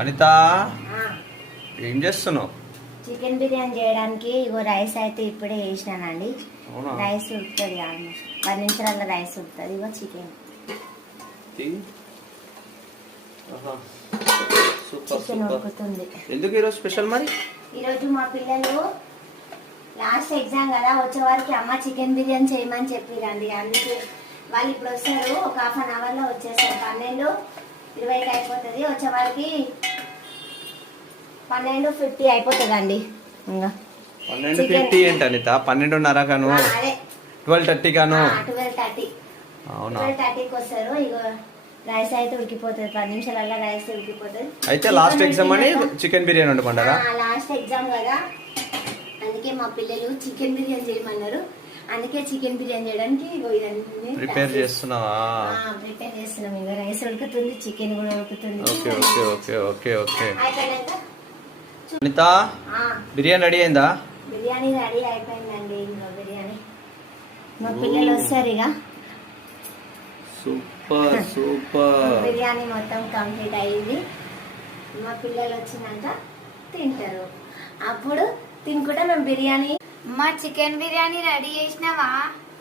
అనిత ఏం చేస్తున్నావు? చికెన్ బిర్యానీ చేయడానికి ఇగో రైస్ అయితే ఇప్పుడే వేసినానండి. రైస్ ఉడుకుతుంది, ఆల్మోస్ట్ 10 నిమిషాలలో రైస్ ఉడుకుతుంది. ఇగో చికెన్ చికెన్ ఉడుకుతుంది. ఎందుకు ఈరోజు స్పెషల్? మరి ఈరోజు మా పిల్లలు లాస్ట్ ఎగ్జామ్ కదా, వచ్చే వారికి అమ్మ చికెన్ బిర్యానీ చేయమని చెప్పిరండి. అందుకే వాళ్ళు ఇప్పుడు వస్తారు, ఒక హాఫ్ అన్ అవర్ లో వచ్చేస్తారు. 12:20కి అయిపోతుంది. వచ్చే వారికి 12:50 అయిపోతుందండి. ఇంకా 12:50 ఏంటి అనిత? 12:30 కాను, 12:30 కాను, 12:30. అవునా? 12:30కి వస్తారు. ఇగో రైస్ అయితే ఉడికిపోతుంది, 10 నిమిషాలలో రైస్ ఉడికిపోతుంది. అయితే లాస్ట్ ఎగ్జామ్ అని చికెన్ బిర్యానీ వండుకుంటారా? లాస్ట్ ఎగ్జామ్ కదా, అందుకే మా పిల్లలు చికెన్ బిర్యానీ చేయమన్నారు. అందుకే చికెన్ బిర్యానీ చేయడానికి ప్రిపేర్ చేస్తున్నావా? ప్రిపేర్ చేస్తున్నాం. ఇక రైస్ ఉడుకుతుంది, చికెన్ కూడా ఉడుకుతుంది. Okay okay okay okay okay. Anitha biryani ready అయిందా? బిర్యానీ రెడీ అయిపోయిందండి. ఇంకో బిర్యానీ మా పిల్లలు వస్తారు. ఇక సూపర్ సూపర్. బిర్యానీ మొత్తం కంప్లీట్ అయ్యింది. మా పిల్లలు వచ్చినాక తింటారు. అప్పుడు తినుకుంటే మేము బిర్యానీ. మా చికెన్ బిర్యానీ రెడీ చేసినావా?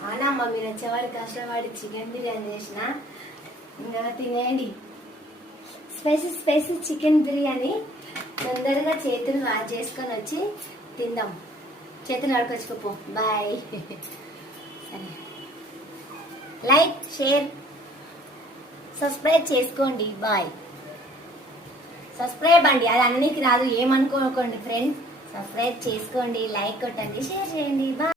అవునమ్మా, మీరు వచ్చేవాడు కష్టపడి చికెన్ బిర్యానీ చేసిన. ఇంకా తినేయండి. Spicy spicy chicken biryani. తొందరగా చేతులు వాష్ చేసుకొని వచ్చి తిందాం. చేతులు నడుకొచ్చుకోపో. బాయ్. సరే, లైక్ షేర్ సబ్స్క్రైబ్ చేసుకోండి. బాయ్. సబ్స్క్రైబ్ అండి, అది అన్నికి రాదు, ఏమనుకోకండి ఫ్రెండ్స్. సబ్స్క్రైబ్ చేసుకోండి, లైక్ కొట్టండి, షేర్ చేయండి. బాయ్.